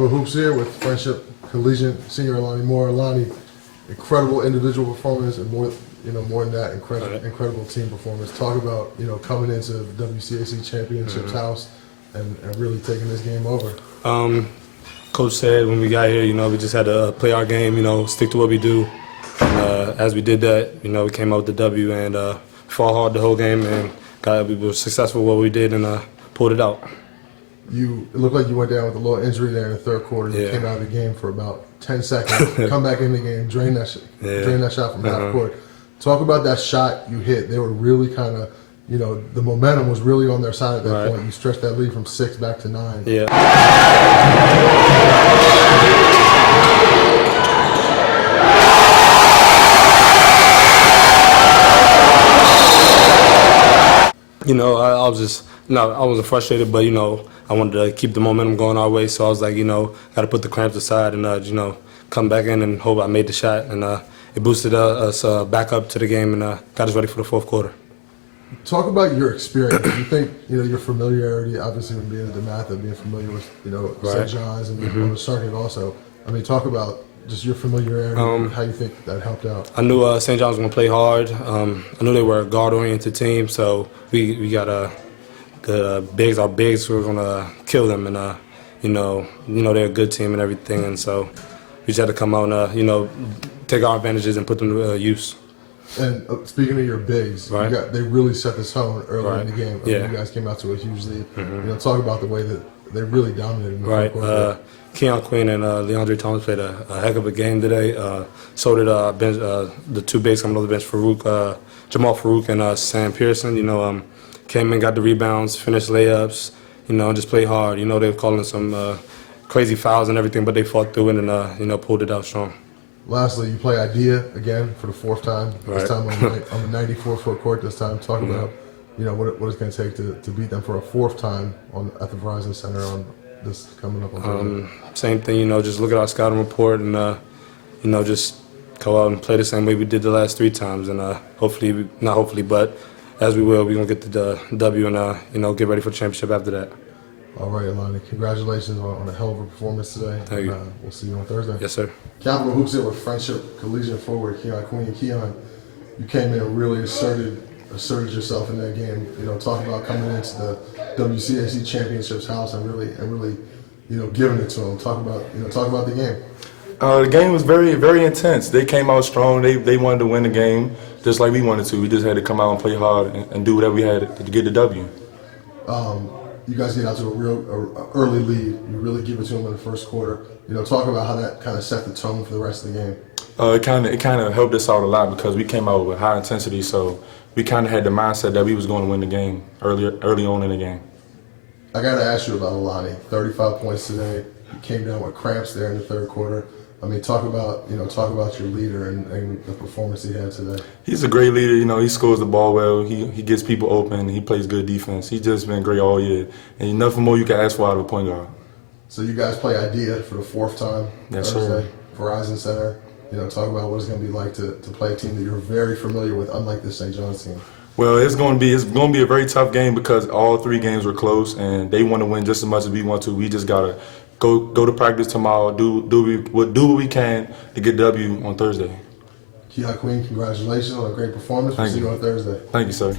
Capital Hoops here with Friendship Collegiate senior Alani Moore. Alani, incredible individual performance and more than that, incredible team performance. Talk about coming into the WCSAA Championships house and really taking this game over. Coach said when we got here, we just had to play our game, stick to what we do. And as we did that, we came out with the W and fought hard the whole game and we were successful with what we did and pulled it out. It looked like you went down with a little injury there in the third quarter. You came out of the game for about 10 seconds, come back in the game, drain that shot from half court. Talk about that shot you hit. They were really kind of, the momentum was really on their side at that point. You stretched that lead from 6 back to 9. Yeah. I wasn't frustrated, but I wanted to keep the momentum going our way. So I was like, got to put the cramps aside and come back in and hope I made the shot. And it boosted us back up to the game and got us ready for the fourth quarter. Talk about your experience. You think your familiarity, obviously, from being at the math and being familiar with St. John's and on the circuit also. I mean, talk about just your familiarity and how you think that helped out. I knew St. John's was going to play hard. I knew they were a guard-oriented team, so we got our bigs were going to kill them, and they're a good team and everything, and so we just had to come out and take our advantages and put them to use. And speaking of your bigs, they really set the tone early in the game. You guys came out to a huge lead. Talk about the way that they really dominated in the fourth quarter. Keon Queen and Leandre Thomas played a heck of a game today. So did the two bigs coming off the bench, Jamal Farouk and Sam Pearson. Came in, got the rebounds, finished layups, just played hard. They were calling some crazy fouls and everything, but they fought through it and pulled it out strong. Lastly, you play Idea again for the fourth time. This time on the 94-foot court. This time, talk about what it's going to take to beat them for a fourth time at the Verizon Center on this coming up on Thursday. Same thing, just look at our scouting report and just go out and play the same way we did the last 3 times, and but as we will, we're gonna get the W and get ready for the championship after that. All right, Alani, congratulations on a hell of a performance today. Thank you. We'll see you on Thursday. Yes, sir. Capital Hoops here with Friendship Collegiate forward Keon Queen. Keon, you came in and really asserted yourself in that game. Talking about coming into the WCSAA Championships house and really giving it to them. Talk about the game. The game was very, very intense. They came out strong. They wanted to win the game just like we wanted to. We just had to come out and play hard and do whatever we had to get the W. You guys get out to a early lead. You really give it to them in the first quarter. Talk about how that kind of set the tone for the rest of the game. It kind of helped us out a lot because we came out with high intensity. So we kind of had the mindset that we was going to win the game early on in the game. I got to ask you about Alani. 35 points today. You came down with cramps there in the third quarter. I mean, talk about your leader and the performance he had today. He's a great leader. He scores the ball well. He gets people open. He plays good defense. He's just been great all year. And nothing more you can ask for out of a point guard. So you guys play Idea for the fourth time Thursday, Verizon Center. Talk about what it's going to be like to play a team that you're very familiar with, unlike this St. John's team. Well, it's going to be a very tough game because all 3 games were close, and they want to win just as much as we want to. We just gotta go to practice tomorrow, do what we can to get W on Thursday. Keon Queen, congratulations on a great performance. We'll see you on Thursday. Thank you, sir.